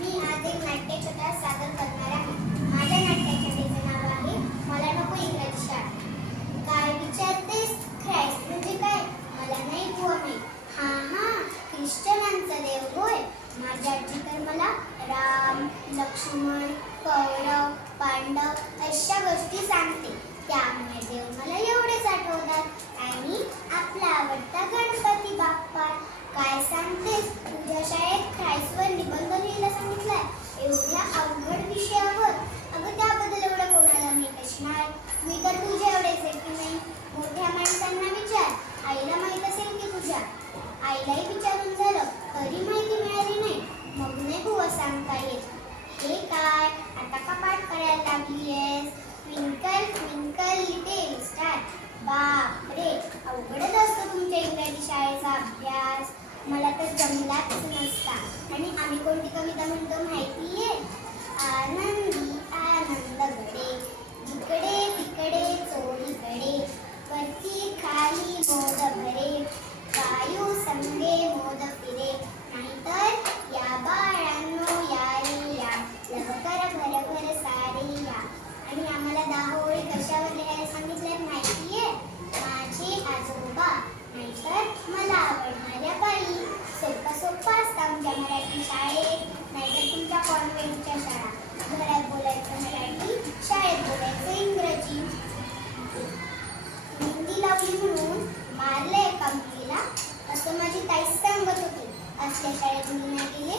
मी आज एक करणार आहे. माझ्या नाव आहे. मला नको इंग्रजी म्हणजे मला नाही देव होय. माझ्या आजी तर मला राम लक्ष्मण कौरव पांडव अशा गोष्टी सांगते. त्यामुळे देव मला दिसायला लागलीयस ट्विंकल ट्विंकल लिटिल स्टार बाप रे अवघडच असतो तुमच्या इंग्रजी शाळेचा अभ्यास. मला तर जमलाच नसता. आणि आम्ही कोणती कविता म्हणतो माहिती आहे आनंदी. as é a do Mineiro.